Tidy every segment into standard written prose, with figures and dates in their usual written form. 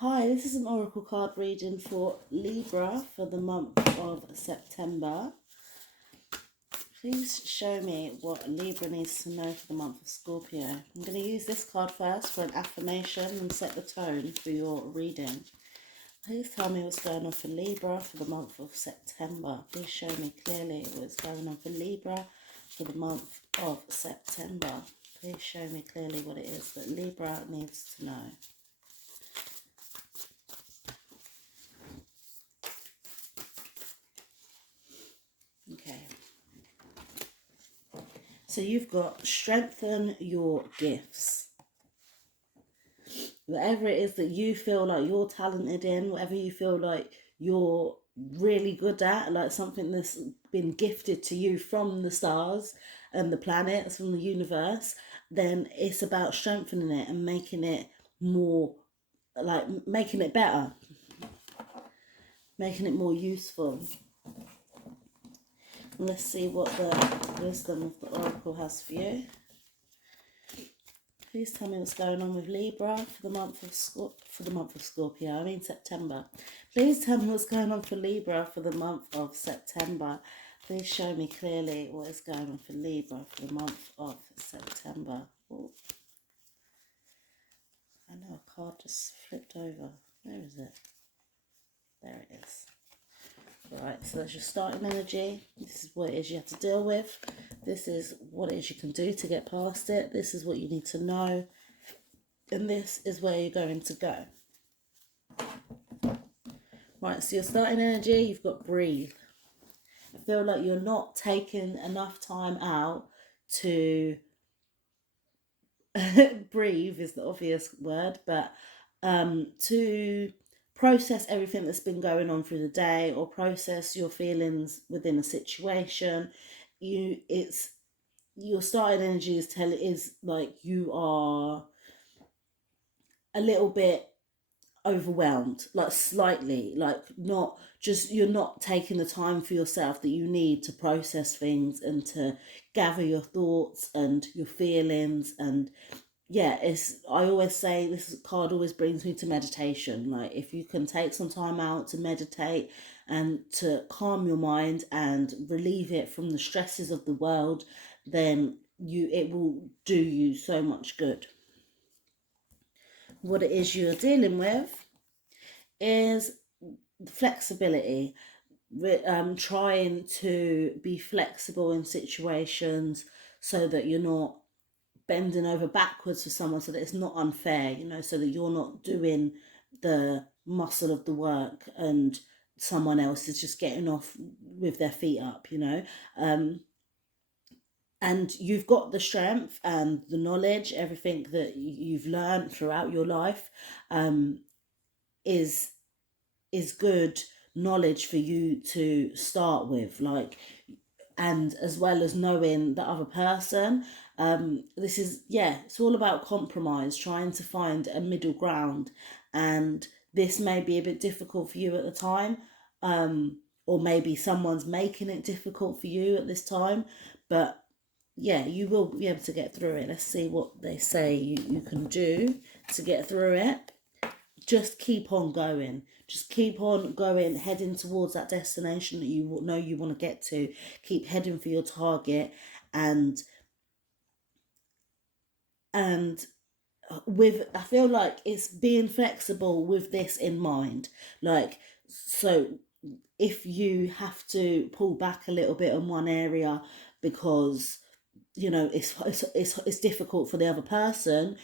Hi, this is an oracle card reading for Libra for the month of September. Please show me what Libra needs to know for the month of Scorpio. I'm going to use this card first for an affirmation and set the tone for your reading. Please tell me what's going on for Libra for the month of September. Please show me clearly what's going on for Libra for the month of September. Please show me clearly what it is that Libra needs to know. Okay. So you've got strengthen your gifts. Whatever it is that you feel like you're talented in, whatever you feel like you're really good at, like something that's been gifted to you from the stars and the planets, from the universe, then it's about strengthening it and making it more, like making it better, making it more useful. Let's see what the wisdom of the oracle has for you. Please tell me what's going on with Libra for the month of Scorpio. I mean September. Please tell me what's going on for Libra for the month of September. Please show me clearly what is going on for Libra for the month of September. Oh, I know a card just flipped over. Where is it? There it is. Alright, so that's your starting energy. This is what it is you have to deal with. This is what it is you can do to get past it. This is what you need to know. And this is where you're going to go. Right, so your starting energy, you've got breathe. I feel like you're not taking enough time out to breathe is the obvious word, but to process everything that's been going on through the day or process your feelings within a situation. Your starting energy is like you are a little bit overwhelmed, like slightly, like not just, you're not taking the time for yourself that you need to process things and to gather your thoughts and your feelings. And yeah, I always say this card always brings me to meditation. Like if you can take some time out to meditate and to calm your mind and relieve it from the stresses of the world, then it will do you so much good. What it is you're dealing with is flexibility. Trying to be flexible in situations so that you're not bending over backwards for someone, so that it's not unfair, so that you're not doing the muscle of the work and someone else is just getting off with their feet up, and you've got the strength and the knowledge, everything that you've learned throughout your life is good knowledge for you to start with, like, and as well as knowing the other person. This is, it's all about compromise, trying to find a middle ground, and this may be a bit difficult for you at the time, or maybe someone's making it difficult for you at this time, but yeah, you will be able to get through it. Let's see what they say you can do to get through it. Just keep on going. Just keep on going, heading towards that destination that you know you want to get to. Keep heading for your target, and I feel like it's being flexible with this in mind. Like, so if you have to pull back a little bit in one area because it's difficult for the other person,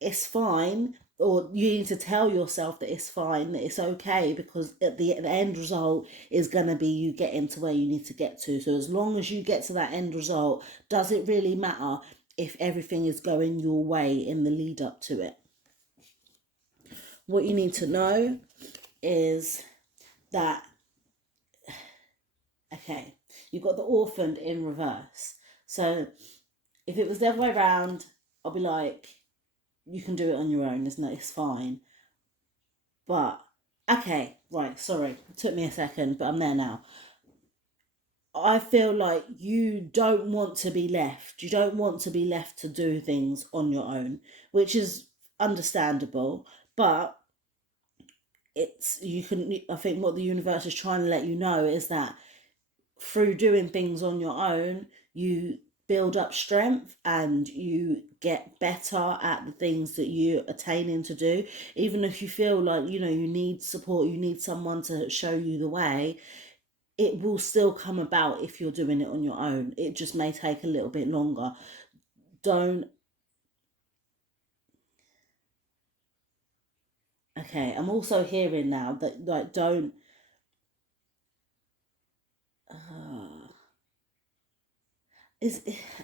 it's fine. Or you need to tell yourself that it's fine, that it's okay, because the end result is going to be you getting to where you need to get to. So as long as you get to that end result, does it really matter if everything is going your way in the lead up to it? What you need to know is that, okay, you've got the orphaned in reverse. So if it was the other way around, I'll be like, you can do it on your own, isn't it? It's fine. But, okay, right, sorry. It took me a second, but I'm there now. I feel like you don't want to be left. You don't want to be left to do things on your own, which is understandable. But I think what the universe is trying to let you know is that through doing things on your own, you build up strength and you get better at the things that you're attaining to do. Even if you feel like, you know, you need support, you need someone to show you the way, it will still come about if you're doing it on your own. It just may take a little bit longer. Don't. Okay, I'm also hearing now that, like, don't. Uh, is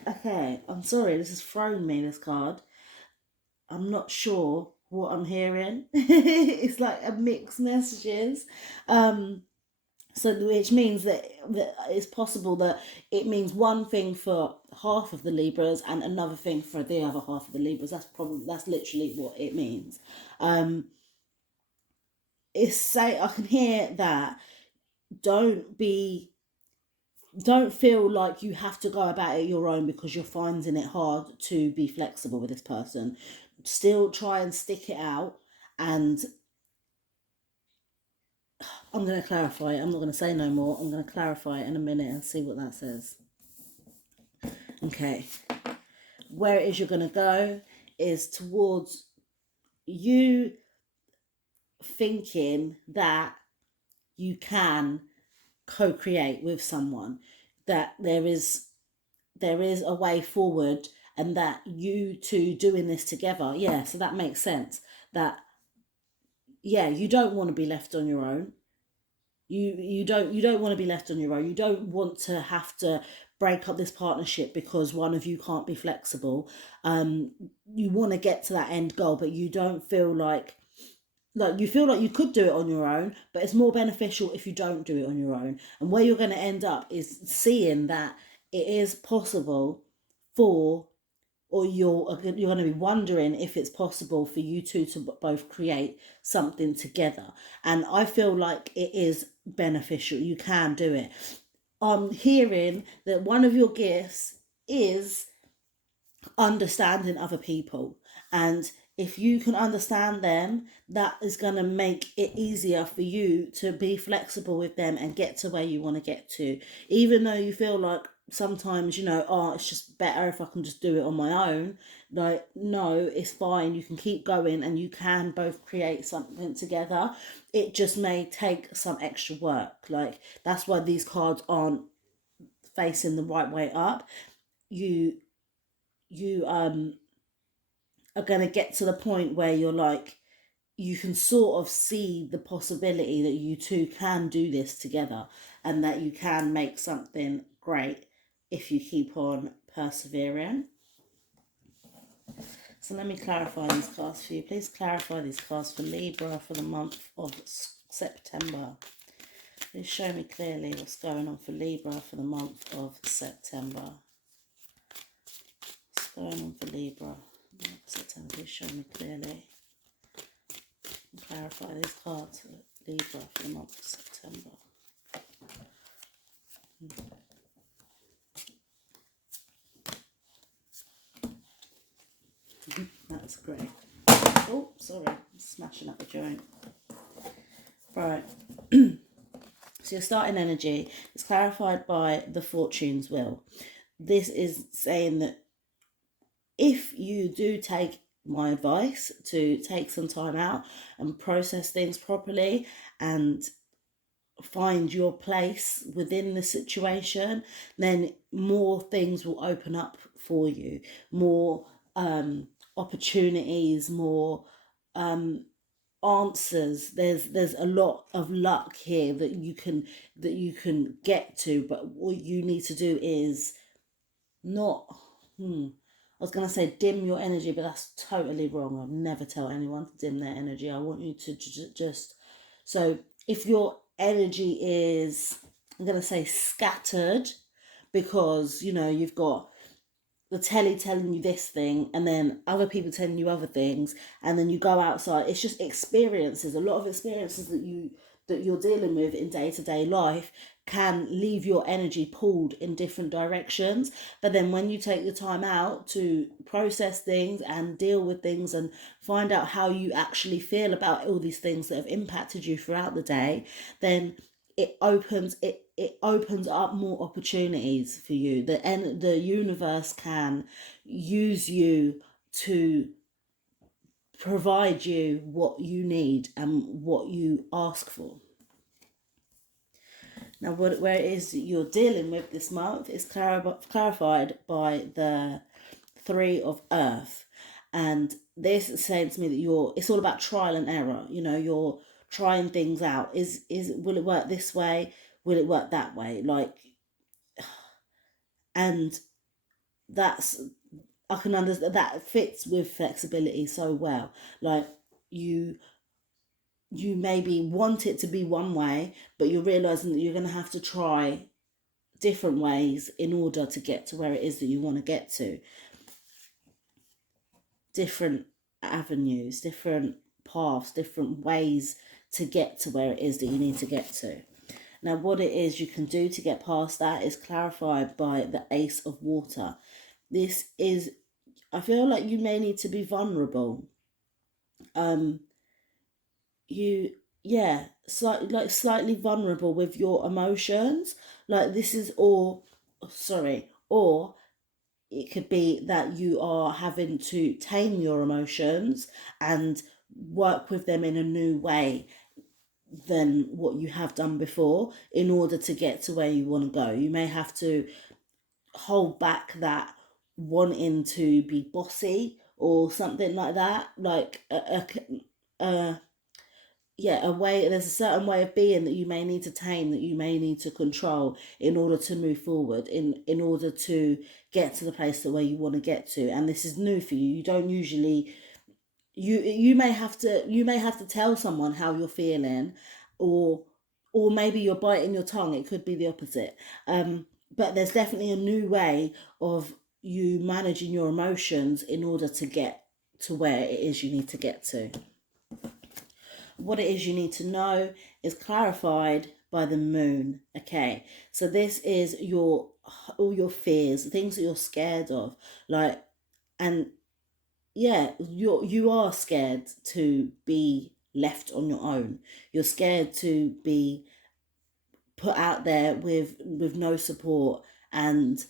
okay. I'm sorry. This has thrown me. This card. I'm not sure what I'm hearing. It's like a mixed messages. Um, so which means that it's possible that it means one thing for half of the Libras and another thing for the other half of the Libras. That's literally what it means. Um, it's say I can hear that. Don't be don't feel like you have to go about it your own because you're finding it hard to be flexible with this person. Still try and stick it out. And I'm going to clarify it. I'm not going to say no more. I'm going to clarify it in a minute and see what that says. Okay. Where it is you're going to go is towards you thinking that you can co-create with someone, that there is a way forward, and that you two doing this together. Yeah, so that makes sense. That, yeah, you don't want to be left on your own. You don't want to be left on your own. You don't want to have to break up this partnership because one of you can't be flexible. Um, you want to get to that end goal, but you don't feel like you feel like you could do it on your own, but it's more beneficial if you don't do it on your own. And where you're going to end up is seeing that it is possible for, or you're going to be wondering if it's possible for you two to both create something together. And I feel like it is beneficial. You can do it. I'm hearing that one of your gifts is understanding other people, and if you can understand them, that is going to make it easier for you to be flexible with them and get to where you want to get to, even though you feel like sometimes, oh, it's just better if I can just do it on my own. Like, no, it's fine, you can keep going and you can both create something together. It just may take some extra work. Like, that's why these cards aren't facing the right way up. You you are going to get to the point where you're like, you can sort of see the possibility that you two can do this together and that you can make something great if you keep on persevering. So let me clarify these cards for you. Please clarify these cards for Libra for the month of September. Please show me clearly what's going on for Libra for the month of September. What's going on for Libra? September, please show me clearly. And clarify these cards for Libra for the month of September. That's great. Oh, sorry, I'm smashing up the joint. Right. So your starting energy is clarified by the Fortune's Wheel. This is saying that if you do take my advice to take some time out and process things properly and find your place within the situation, then more things will open up for you, more opportunities, more answers. There's a lot of luck here that you can get to, but what you need to do is not I was going to say dim your energy, but that's totally wrong. I'll never tell anyone to dim their energy. I want you to just... So if your energy is, I'm going to say, scattered, because, you've got the telly telling you this thing and then other people telling you other things, and then you go outside, it's just experiences, a lot of experiences that you're dealing with in day-to-day life can leave your energy pulled in different directions. But then when you take the time out to process things and deal with things and find out how you actually feel about all these things that have impacted you throughout the day, then it opens up more opportunities for you. The universe can use you to provide you what you need and what you ask for. Now, where it is that you're dealing with this month is clarified by the Three of Earth. And this is saying to me that it's all about trial and error. You know, you're trying things out. Will it work this way? Will it work that way? Like, and that's, I can understand that fits with flexibility so well. Like, you maybe want it to be one way, but you're realizing that you're going to have to try different ways in order to get to where it is that you want to get to. Different avenues, different paths, different ways to get to where it is that you need to get to. Now, what it is you can do to get past that is clarified by the Ace of Water. This is, I feel like you may need to be vulnerable. Slightly vulnerable with your emotions. Like, this is or it could be that you are having to tame your emotions and work with them in a new way than what you have done before in order to get to where you want to go. You may have to hold back that wanting to be bossy or something like that, like a way. There's a certain way of being that you may need to tame, that you may need to control in order to move forward, in order to get to the place that where you want to get to. And this is new for you. You don't usually, you may have to tell someone how you're feeling, or maybe you're biting your tongue. It could be the opposite. But there's definitely a new way of you managing your emotions in order to get to where it is you need to get to. What it is you need to know is clarified by the moon. Okay, so this is all your fears, things that you're scared of, like, and yeah, you are scared to be left on your own. You're scared to be put out there with no support, and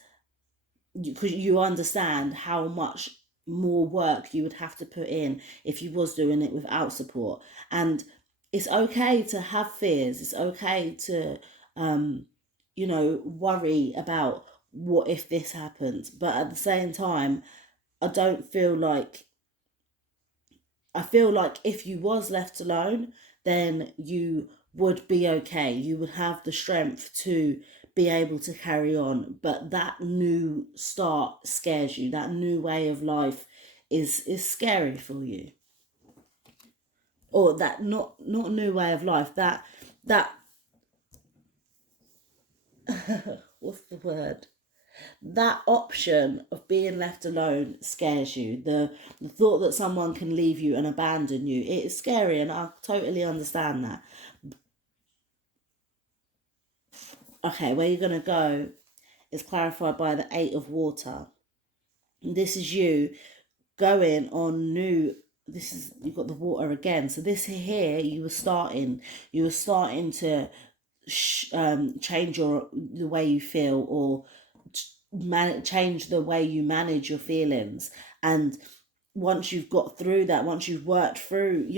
because you understand how much more work you would have to put in if you was doing it without support. And it's okay to have fears. It's okay to worry about what if this happens, but at the same time, I feel like if you was left alone, then you would be okay. You would have the strength to be able to carry on. But that new start scares you. That new way of life is scary for you. Or that not new way of life. That what's the word? That option of being left alone scares you. The thought that someone can leave you and abandon you, it is scary, and I totally understand that. Okay, where you're going to go is clarified by the Eight of Water. This is you going on new. You've got the water again. So this here, you were starting to change the way you feel, or change the way you manage your feelings. And once you've got through that, once you've worked through,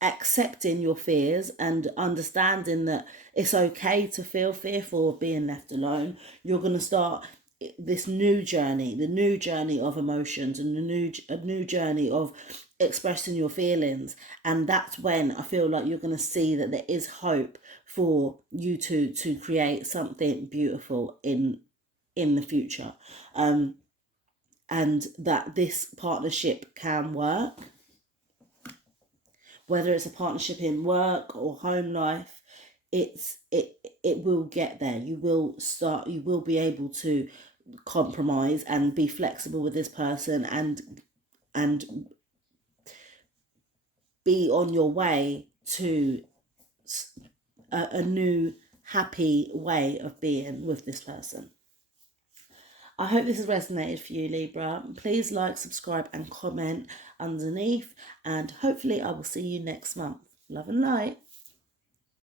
accepting your fears and understanding that it's okay to feel fearful of being left alone, you're going to start this new journey, the new journey of emotions, and a new journey of expressing your feelings. And that's when I feel like you're going to see that there is hope for you to create something beautiful in the future, and that this partnership can work. Whether it's a partnership in work or home life, it will get there. You will be able to compromise and be flexible with this person, and be on your way to a new happy way of being with this person. I hope this has resonated for you, Libra. Please like, subscribe and comment underneath, and hopefully I will see you next month. Love and light.